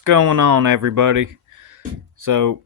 What's going on, everybody? So,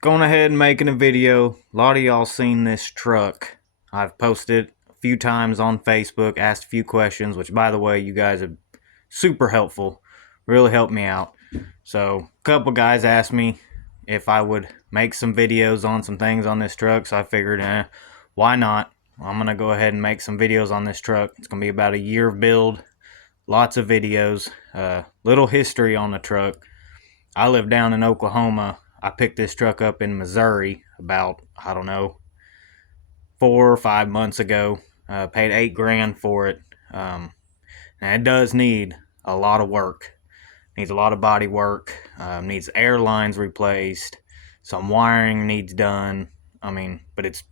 going ahead and making a video. A lot of y'all seen this truck. I've posted a few times on Facebook, asked a few questions, which, by the way, you guys are super helpful. Really helped me out. So, a couple guys asked me if I would make some videos on some things on this truck, so I figured, why not? I'm going to go ahead and make some videos on this truck. It's going to be about a year of build. Lots of videos, little history on the truck. I live down in Oklahoma. I picked this truck up in Missouri about, I don't know, 4 or 5 months ago. Paid $8,000 for it. And it does need a lot of work. Needs a lot of body work. Needs air lines replaced. Some wiring needs done. But it's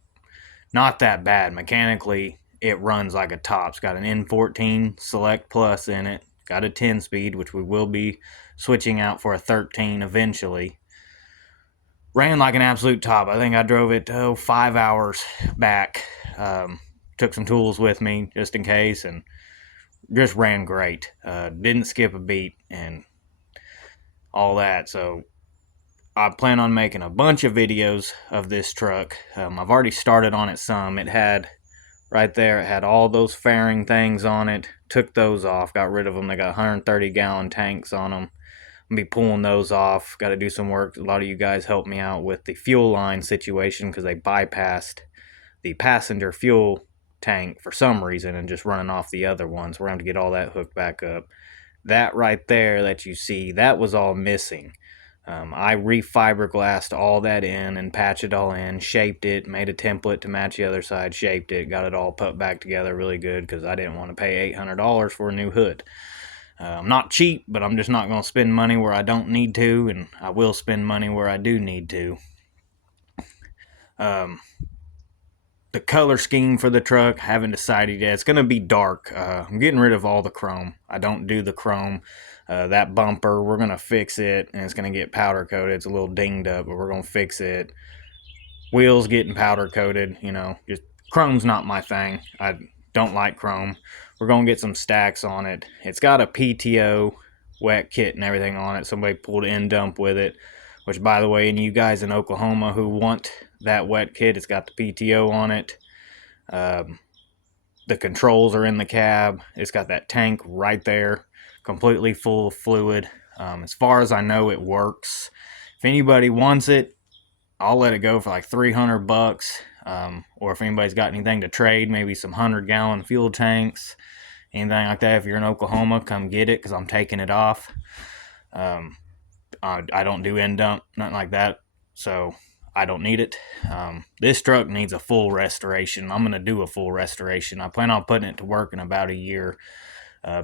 not that bad. Mechanically, it runs like a top. It's got an N14 Select Plus in it. Got a 10-speed, which we will be switching out for a 13 eventually. Ran like an absolute top. I think I drove it 5 hours back. Took some tools with me just in case, and just ran great. Didn't skip a beat and all that. So I plan on making a bunch of videos of this truck. I've already started on it some. It had right there, it had all those fairing things on it. Took those off, got rid of them. They got 130-gallon tanks on them. I'm be pulling those off. Got to do some work. A lot of you guys helped me out with the fuel line situation because they bypassed the passenger fuel tank for some reason and just running off the other ones. We're going to get all that hooked back up. That right there that you see, that was all missing. I refiberglassed all that in and patched it all in, shaped it, made a template to match the other side, shaped it, got it all put back together really good because I didn't want to pay $800 for a new hood. I'm not cheap, but I'm just not going to spend money where I don't need to, and I will spend money where I do need to. The color scheme for the truck, haven't decided yet. It's going to be dark. I'm getting rid of all the chrome. I don't do the chrome. That bumper, we're going to fix it, and it's going to get powder coated. It's a little dinged up, but we're going to fix it. Wheels getting powder coated, just chrome's not my thing. I don't like chrome. We're going to get some stacks on it. It's got a PTO wet kit and everything on it. Somebody pulled an dump with it, which, by the way, and you guys in Oklahoma who want that wet kit, it's got the PTO on it. The controls are in the cab. It's got that tank right there, completely full of fluid. As far as I know, it works. If anybody wants it, I'll let it go for like $300. Or if anybody's got anything to trade, maybe some 100-gallon fuel tanks, anything like that. If you're in Oklahoma, come get it because I'm taking it off. I don't do end dump, nothing like that, so I don't need it. This truck needs a full restoration. I'm going to do a full restoration. I plan on putting it to work in about a year.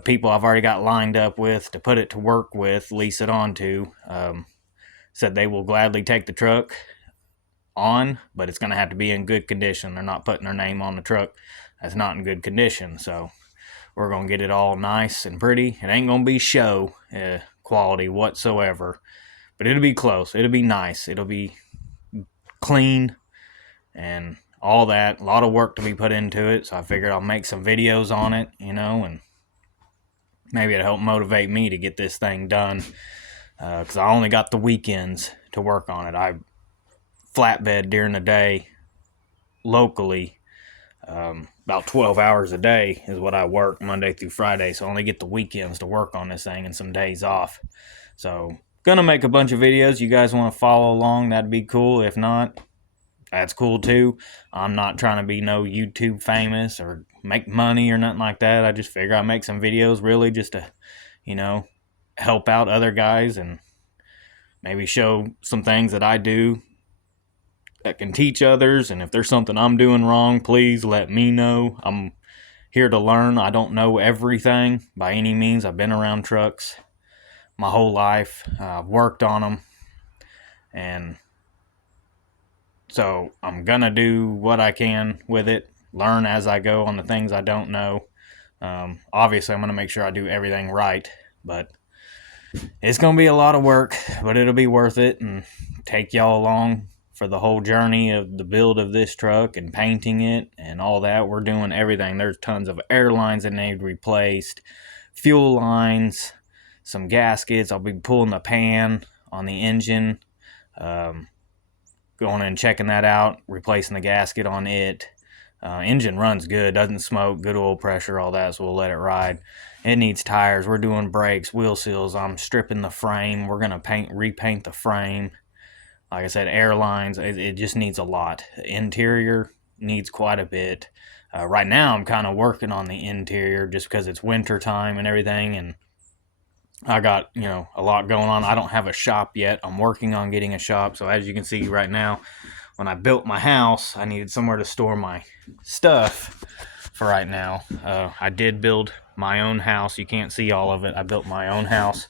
People I've already got lined up with to put it to work with, lease it onto, said they will gladly take the truck on, but it's going to have to be in good condition. They're not putting their name on the truck that's not in good condition, so we're going to get it all nice and pretty. It ain't going to be show quality whatsoever, but it'll be close. It'll be nice. It'll be clean and all that. A lot of work to be put into it, so I figured I'll make some videos on it, and maybe it'll help motivate me to get this thing done, because I only got the weekends to work on it. I flatbed during the day locally. About 12 hours a day is what I work Monday through Friday, so I only get the weekends to work on this thing and some days off. So gonna make a bunch of videos. You guys want to follow along, that'd be cool. If not, that's cool too. I'm not trying to be no YouTube famous or make money or nothing like that. I just figure I'd make some videos really just to help out other guys and maybe show some things that I do that can teach others. And if there's something I'm doing wrong, please let me know. I'm here to learn. I don't know everything by any means. I've been around trucks my whole life. I've worked on them, and so I'm gonna do what I can with it, learn as I go on the things I don't know. Obviously I'm gonna make sure I do everything right, but it's gonna be a lot of work, but it'll be worth it, and take y'all along for the whole journey of the build of this truck and painting it and all that. We're doing everything. There's tons of airlines that need replaced, fuel lines, some gaskets. I'll be pulling the pan on the engine, going in and checking that out, replacing the gasket on it. Engine runs good, doesn't smoke, good oil pressure, all that, so we'll let it ride. It needs tires. We're doing brakes, wheel seals. I'm stripping the frame. We're going to repaint the frame. Like I said, airlines, it just needs a lot. Interior needs quite a bit. Right now, I'm kind of working on the interior just because it's winter time and everything, and I got, a lot going on. I don't have a shop yet. I'm working on getting a shop. So as you can see right now, when I built my house, I needed somewhere to store my stuff for right now. I did build my own house. You can't see all of it. I built my own house.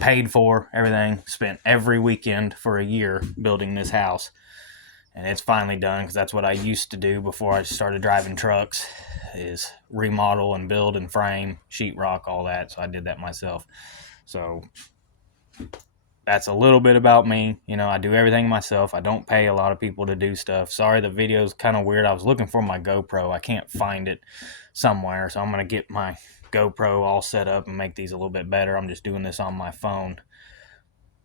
Paid for everything. Spent every weekend for a year building this house. And it's finally done, because that's what I used to do before I started driving trucks, is remodel and build and frame, sheetrock, all that. So I did that myself. So that's a little bit about me. I do everything myself. I don't pay a lot of people to do stuff. Sorry, the video's kind of weird. I was looking for my GoPro. I can't find it somewhere. So I'm going to get my GoPro all set up and make these a little bit better. I'm just doing this on my phone.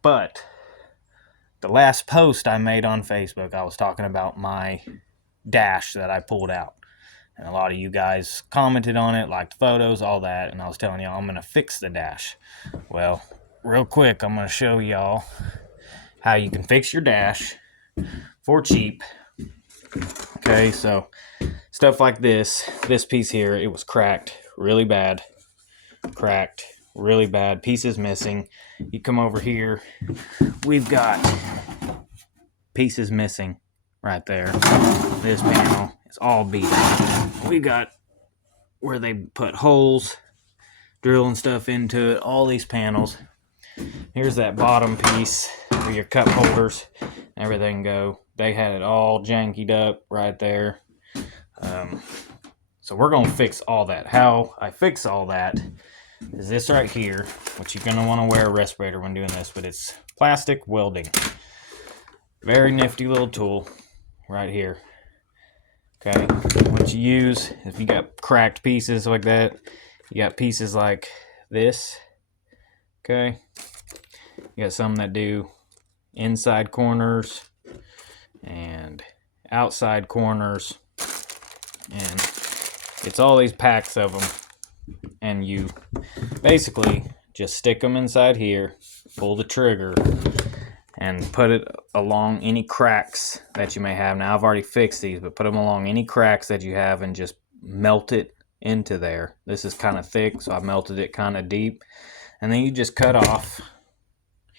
But the last post I made on Facebook, I was talking about my dash that I pulled out. And a lot of you guys commented on it, liked photos, all that. And I was telling y'all I'm going to fix the dash. Well, real quick, I'm going to show y'all how you can fix your dash for cheap. Okay, so stuff like this piece here, it was cracked really bad. Cracked really bad. Pieces missing. You come over here, we've got pieces missing right there. This panel is all beat up. We've got where they put holes, drilling stuff into it, all these panels. Here's that bottom piece where your cup holders and everything go. They had it all jankied up right there. So we're going to fix all that. How I fix all that is this right here, which you're going to want to wear a respirator when doing this, but it's plastic welding. Very nifty little tool right here. Okay, what you use, if you got cracked pieces like that, you got pieces like this. Okay, you got some that do inside corners and outside corners, and it's all these packs of them, and you basically just stick them inside here, pull the trigger, and put it along any cracks that you may have. Now, I've already fixed these, but put them along any cracks that you have and just melt it into there. This is kind of thick, so I melted it kind of deep. And then you just cut off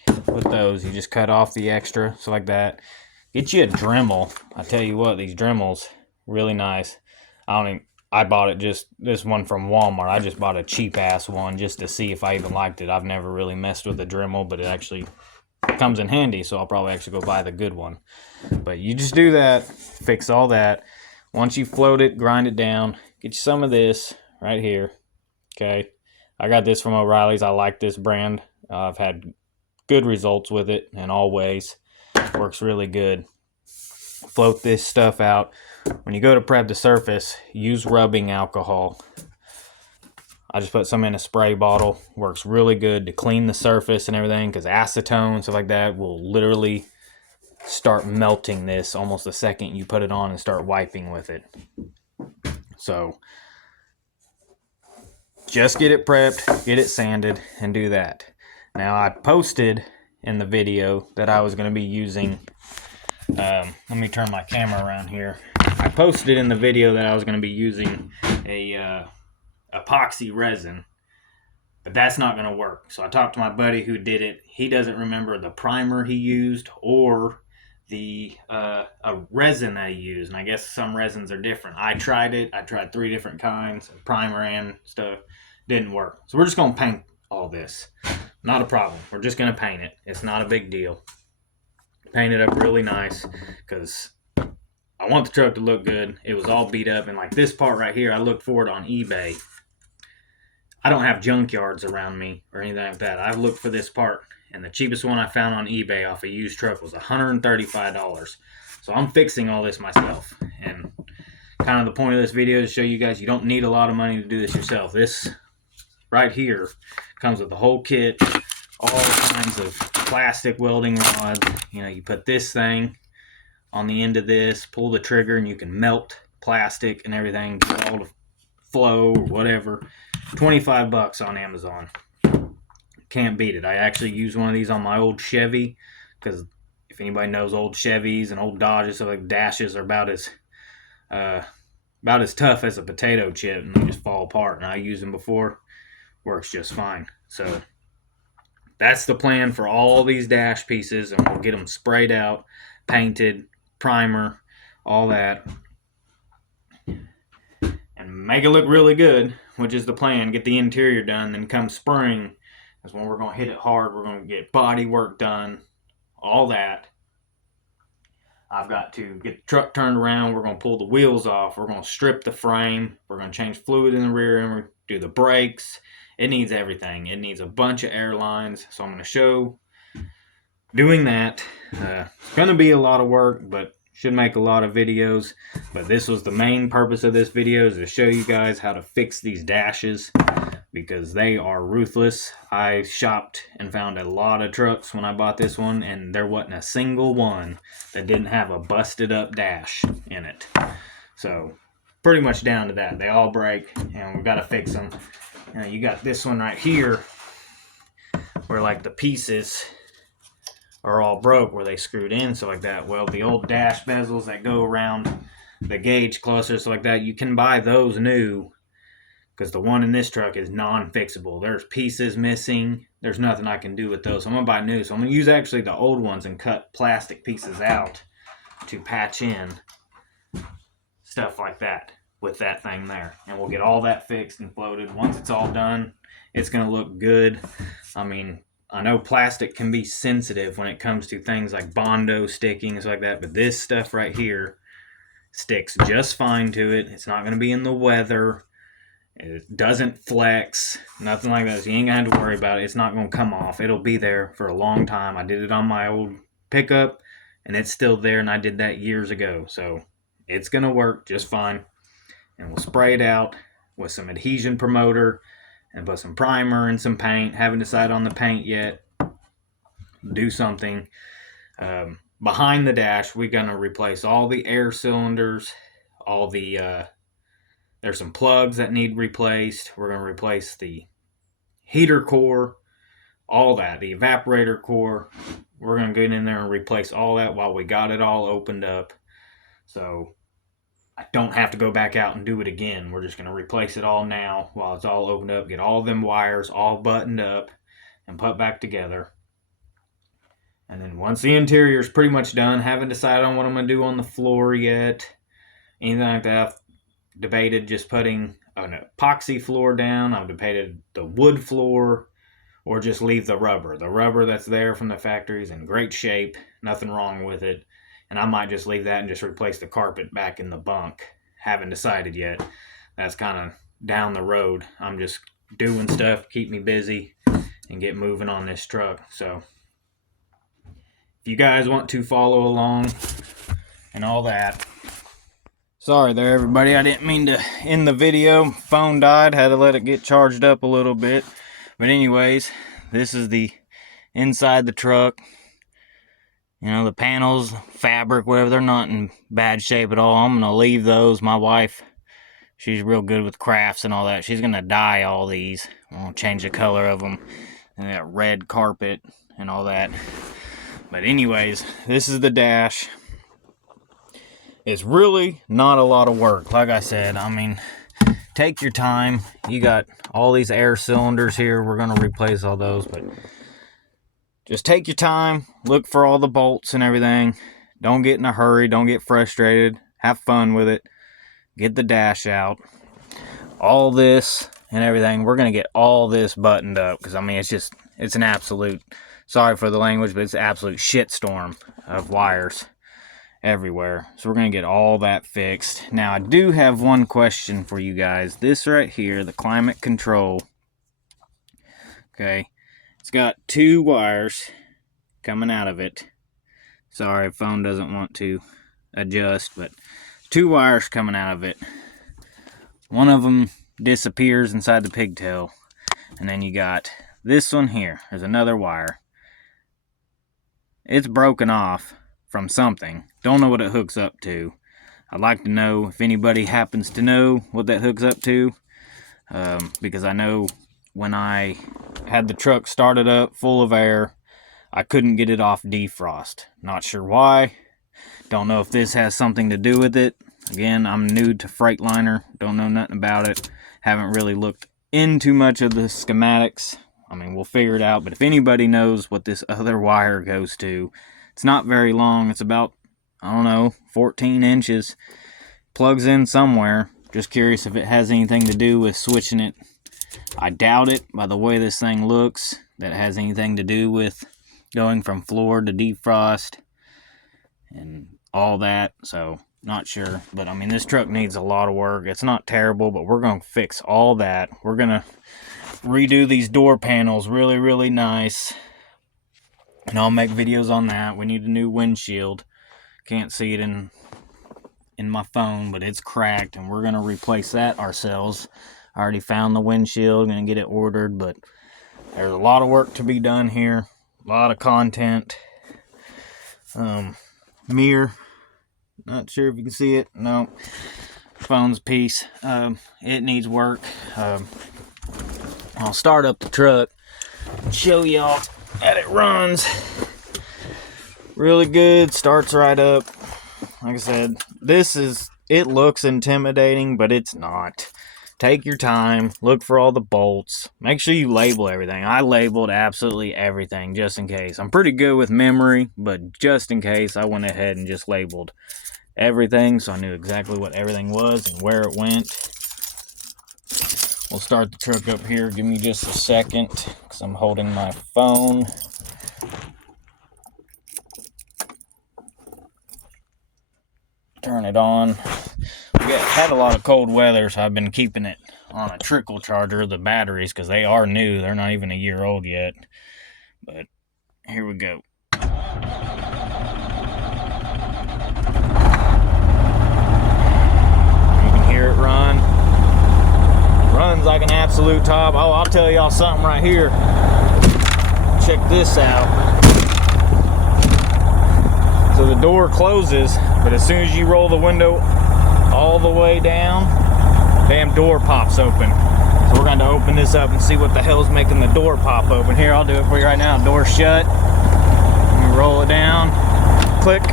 with those. You just cut off the extra, so like that. Get you a Dremel. I tell you what, these Dremels, really nice. I bought it just, this one from Walmart. I just bought a cheap ass one just to see if I even liked it. I've never really messed with a Dremel, but it actually comes in handy, so I'll probably actually go buy the good one. But you just do that, fix all that. Once you float it, grind it down, get you some of this right here. Okay, I got this from O'Reilly's. I like this brand. I've had good results with it in all ways. Works really good. Float this stuff out. When you go to prep the surface, use rubbing alcohol. I just put some in a spray bottle. Works really good to clean the surface and everything, because acetone, stuff like that, will literally start melting this almost the second you put it on and start wiping with it. So just get it prepped, get it sanded, and do that. Now, I posted in the video that I was going to be using, let me turn my camera around here. I posted in the video that I was going to be using a epoxy resin, but that's not going to work. So I talked to my buddy who did it. He doesn't remember the primer he used or the a resin that he used, and I guess some resins are different. I tried it. I tried 3 different kinds of primer and stuff. Didn't work. So we're just going to paint all this. Not a problem. We're just going to paint it. It's not a big deal. Paint it up really nice, because I want the truck to look good. It was all beat up, and like this part right here, I looked for it on eBay. I don't have junkyards around me or anything like that. I've looked for this part, and the cheapest one I found on eBay off a used truck was $135. So I'm fixing all this myself. And kind of the point of this video is to show you guys you don't need a lot of money to do this yourself. This right here Comes with the whole kit, all kinds of plastic welding rods. You know, you put this thing on the end of this, pull the trigger, and you can melt plastic and everything, get all the flow or whatever. 25 bucks on Amazon. Can't beat it. I actually used one of these on my old Chevy, because if anybody knows old Chevys and old Dodges, so like dashes are about as tough as a potato chip, and they just fall apart. And I used them before. Works just fine. So that's the plan for all these dash pieces, and we'll get them sprayed out, painted, primer, all that, and make it look really good, which is the plan. Get the interior done, then come spring is when we're going to hit it hard. We're going to get body work done, all that. I've got to get the truck turned around. We're going to pull the wheels off. We're going to strip the frame. We're going to change fluid in the rear end, do the brakes. It needs everything. It needs a bunch of air lines. So I'm going to show doing that. It's going to be a lot of work, but should make a lot of videos. But this was the main purpose of this video, is to show you guys how to fix these dashes, because they are ruthless. I shopped and found a lot of trucks when I bought this one, and there wasn't a single one that didn't have a busted up dash in it. So pretty much down to that. They all break, and we've got to fix them. Now you got this one right here where like the pieces are all broke where they screwed in, so like that. Well, the old dash bezels that go around the gauge clusters, so like that, you can buy those new, because the one in this truck is non-fixable. There's pieces missing. There's nothing I can do with those. So I'm going to buy new. So I'm going to use actually the old ones and cut plastic pieces out to patch in stuff like that with that thing there. And we'll get all that fixed and floated. Once it's all done, it's going to look good. I mean, I know plastic can be sensitive when it comes to things like Bondo sticking and stuff like that, but this stuff right here sticks just fine to it. It's not going to be in the weather. It doesn't flex, nothing like that. So you ain't going to have to worry about it. It's not going to come off. It'll be there for a long time. I did it on my old pickup, and it's still there, and I did that years ago. So it's going to work just fine. And we'll spray it out with some adhesion promoter and put some primer and some paint. Haven't decided on the paint yet. Do something. Behind the dash, we're going to replace all the air cylinders, all the... there's some plugs that need replaced. We're going to replace the heater core, all that, the evaporator core. We're going to get in there and replace all that while we got it all opened up. So I don't have to go back out and do it again. We're just going to replace it all now while it's all opened up. Get all them wires all buttoned up and put back together. And then once the interior is pretty much done, haven't decided on what I'm going to do on the floor yet. Anything like that. Debated just putting an epoxy floor down. I've debated the wood floor, or just leave the rubber. The rubber that's there from the factory is in great shape. Nothing wrong with it. And I might just leave that and just replace the carpet back in the bunk. Haven't decided yet. That's kind of down the road. I'm just doing stuff, keep me busy, and get moving on this truck. So if you guys want to follow along and all that. Sorry there, everybody. I didn't mean to end the video. Phone died. Had to let it get charged up a little bit. But anyways, this is the inside the truck. You know, the panels, fabric, whatever, they're not in bad shape at all. I'm going to leave those. My wife, she's real good with crafts and all that. She's going to dye all these. I'm going to change the color of them. And that red carpet and all that. But anyways, this is the dash. It's really not a lot of work. Like I said, I mean, take your time. You got all these air cylinders here. We're going to replace all those, but just take your time. Look for all the bolts and everything. Don't get in a hurry. Don't get frustrated. Have fun with it. Get the dash out. All this and everything. We're going to get all this buttoned up because, I mean, it's an absolute, sorry for the language, but it's an absolute shitstorm of wires everywhere. So we're going to get all that fixed. Now, I do have one question for you guys. This right here, the climate control. Okay. It's got 2 wires coming out of it. Sorry, phone doesn't want to adjust, but 2 wires coming out of it. One of them disappears inside the pigtail. And then you got This one here is another wire. It's broken off from something. Don't know what it hooks up to. I'd like to know if anybody happens to know what that hooks up to. Because I know when I had the truck started up full of air, I couldn't get it off defrost. Not sure why. Don't know if this has something to do with it. Again, I'm new to Freightliner. Don't know nothing about it. Haven't really looked into much of the schematics. I mean, we'll figure it out. But if anybody knows what this other wire goes to, it's not very long. It's about, I don't know, 14 inches. Plugs in somewhere. Just curious if it has anything to do with switching it. I doubt it by the way this thing looks, that it has anything to do with going from floor to defrost and all that. So, not sure. But, I mean, this truck needs a lot of work. It's not terrible, but we're going to fix all that. We're going to redo these door panels really, really nice. And I'll make videos on that. We need a new windshield. Can't see it in my phone, but it's cracked, and we're going to replace that ourselves. I already found the windshield. Going to get it ordered, but there's a lot of work to be done here. A lot of content. Mirror. Not sure if you can see it. No. Phone's piece. It needs work. I'll start up the truck and show y'all that it runs really good. Starts right up. Like I said, it looks intimidating, but it's not. Take your time. Look for all the bolts. Make sure you label everything. I labeled absolutely everything just in case. I'm pretty good with memory, but just in case, I went ahead and just labeled everything so I knew exactly what everything was and where it went. We'll start the truck up here. Give me just a second because I'm holding my phone. Turn it on. We had a lot of cold weather, so I've been keeping it on a trickle charger, the batteries, because they are new. They're not even a year old yet. But here we go. You can hear it run. Runs like an absolute top. Oh, I'll tell y'all something right here. Check this out. So the door closes, but as soon as you roll the window all the way down, damn door pops open. So we're going to open this up and see what the hell's making the door pop open. Here, I'll do it for you right now. Door shut. Let me roll it down. Click.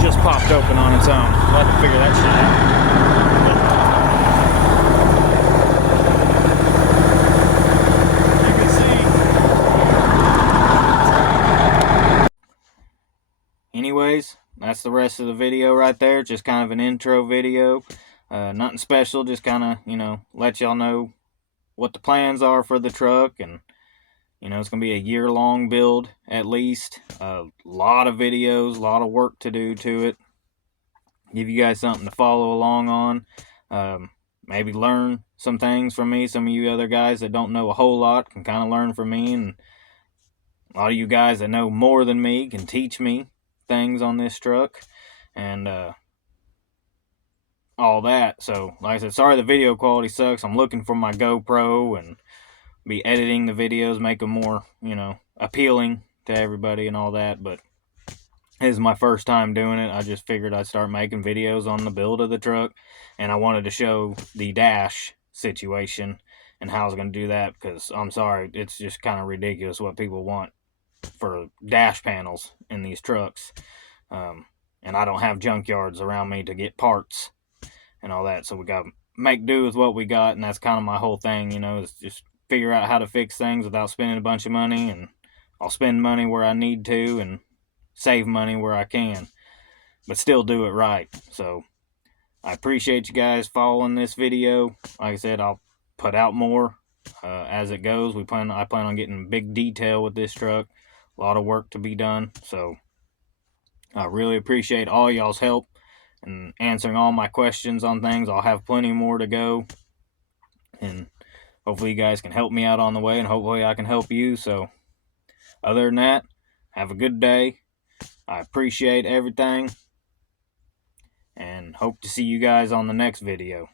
Just popped open on its own. I'll have to figure that shit out. Anyways, that's the rest of the video right there. Just kind of an intro video. Nothing special, just kind of, let y'all know what the plans are for the truck. And, it's going to be a year-long build at least. A lot of videos, a lot of work to do to it. Give you guys something to follow along on. Maybe learn some things from me. Some of you other guys that don't know a whole lot can kind of learn from me. And a lot of you guys that know more than me can teach me things on this truck and all that. So like I said, sorry the video quality sucks. I'm looking for my GoPro and be editing the videos, make them more appealing to everybody and all that. But this is my first time doing it. I just figured I'd start making videos on the build of the truck, and I wanted to show the dash situation and how I was going to do that, because I'm sorry, it's just kind of ridiculous what people want for dash panels in these trucks. And I don't have junkyards around me to get parts and all that, so we got to make do with what we got. And that's kind of my whole thing, is just figure out how to fix things without spending a bunch of money. And I'll spend money where I need to and save money where I can, but still do it right. So I appreciate you guys following this video. Like I said, I'll put out more as it goes. I plan on getting big detail with this truck. A lot of work to be done. So I really appreciate all y'all's help and answering all my questions on things. I'll have plenty more to go, and hopefully you guys can help me out on the way, and hopefully I can help you. So other than that, have a good day. I appreciate everything, and hope to see you guys on the next video.